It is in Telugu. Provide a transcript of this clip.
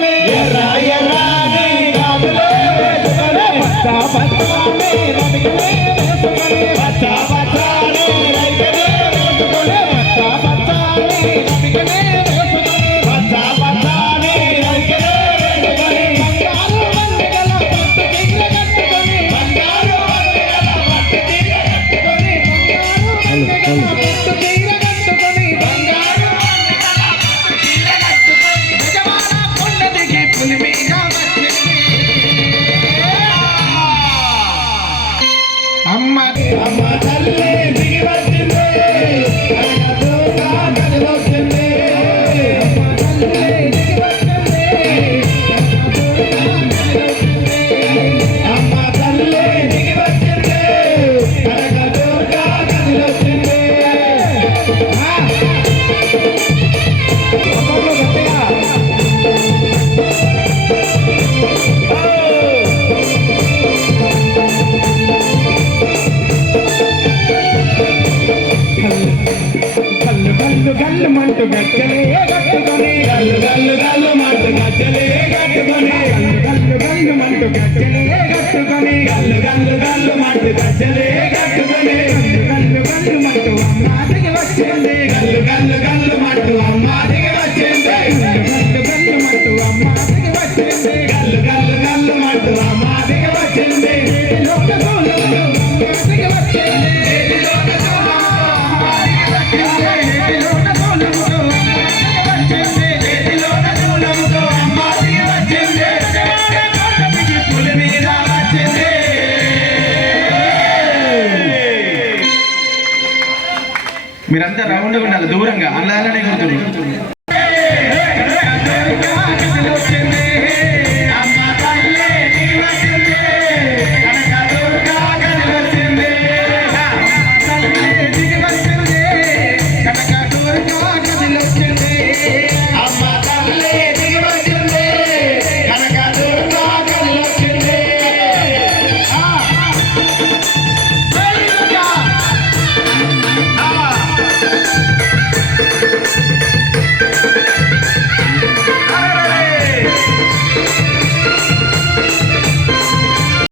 వేసుకొని ఎర్ర ఎర్రని గాజులే వేసుకొని పచ్చ పచ్చని రవికనే వేసుకొని పచ్చ పచ్చని రైకనే వేసుకొని పచ్చ పచ్చని రవికనే వేసుకొని పచ్చ పచ్చని రైకనే వేసుకొని బంగారు వందెగల పట్టు చీర కట్టుకొని బంగారు వందెగల పట్టు చీర కట్టుకొని బంగారు వందెగల పట్టు చీర కట్టుకొని బంగారు వందెగల పట్టు చీర కట్టుకొని యజమాన కొండ దిగి పులి మీద వచ్చింది అమ్మ తల్లి దిగి వచ్చింది కనకదుర్గా కదిలొచ్చింది అమ్మ తల్లి దిగి వచ్చింది అమ్మ తల్లి దిగి వచ్చింది కనకదుర్గా కదిలొచ్చింది గల్లు గల్లు గల్లు మంటూ గజ్జలే కట్టుకొని గల్లు గల్లు గల్లు మంటూ గజ్జలే కట్టుకొని గల్లు గల్లు మంటూ గజ్జలే కట్టుకొని గల్లు గల్లు గల్లు మంటూ గజ్జలే కట్టుకొని గల్లు గల్లు మంటూ అమ్మాదికి వచ్చింది గల్లు గల్లు గల్లు మంటూ అమ్మాదికి వచ్చింది గల్లు గల్లు మంటూ అమ్మాదికి వచ్చింది గల్లు గల్లు గల్లు మంటూ అమ్మాదికి వచ్చింది అమ్మాదికి వచ్చింది మీరంతా రౌండ్గా ఉండాలి దూరంగా అలానే